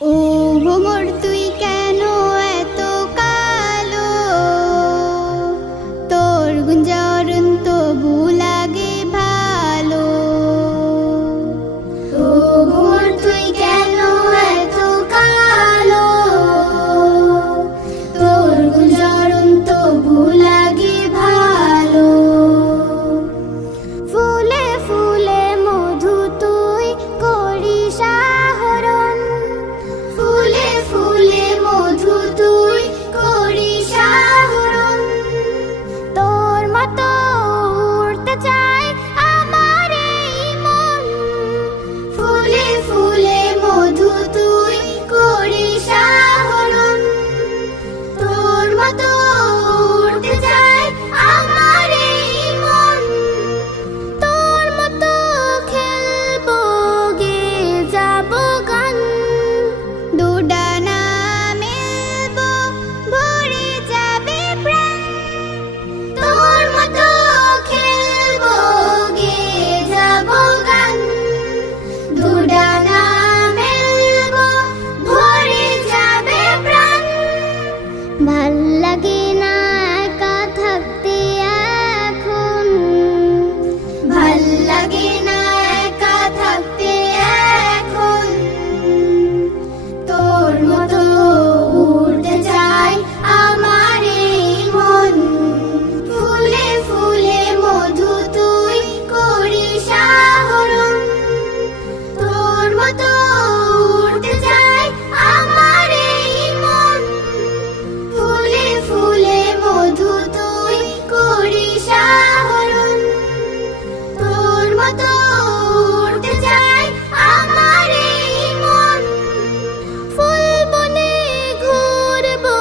ও ভ্রমর তুই কেন এত কালো, তোর গুঞ্জরণ তবু লাগে ভালো। ও ভ্রমর তুই কেন এত কালো, তোর গুঞ্জরণ তবু লাগে ভালো। ফুলে ফুলে মধু তুই করিস আহরণ, ফুলে ফুলে মধু তুই করিস আহরণ। তোর মতো উড়তে চায় আমার এই মন, ফুলে ফুলে মধু তুই করিস আহরণ। তোর মতো উড়তে চায় আমার এই মন, তোর মতো খেলবো গে যাবো গান। দুডানা মেলবো ভরে যাবে প্রাণ, তোর মতো খেলবো গে যাবো গান। দুডানা মেলবো ভরে যাবে প্রাণ। ভাল লাগে না একা থাকতে এখন, ভাল লাগে না একা থাকতে এখন। তোর মতো উড়তে চায় আমার এই মন, ফুলে ফুলে মধু তুই করিস আহরণ। তোর মতো উড়তে চায় আমার এই মন, ফুলে ফুলে মধু তুই করিস আহরণ। তোর মতো উড়তে চায় আমার এই মন। ফুল বনে ঘুরবো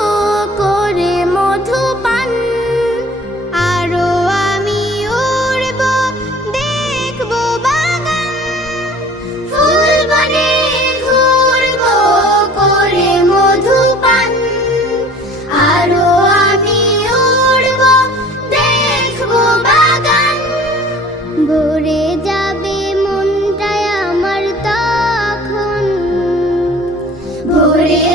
করে মধু পান, আরো আমি উড়বো দেখবো বাগান। ফুল বনে ঘুরবো করে মধু পান, আরো আমি উড়বো দেখবো বাগান। ভরে যাবে মনটায় আমার তখন, ভরে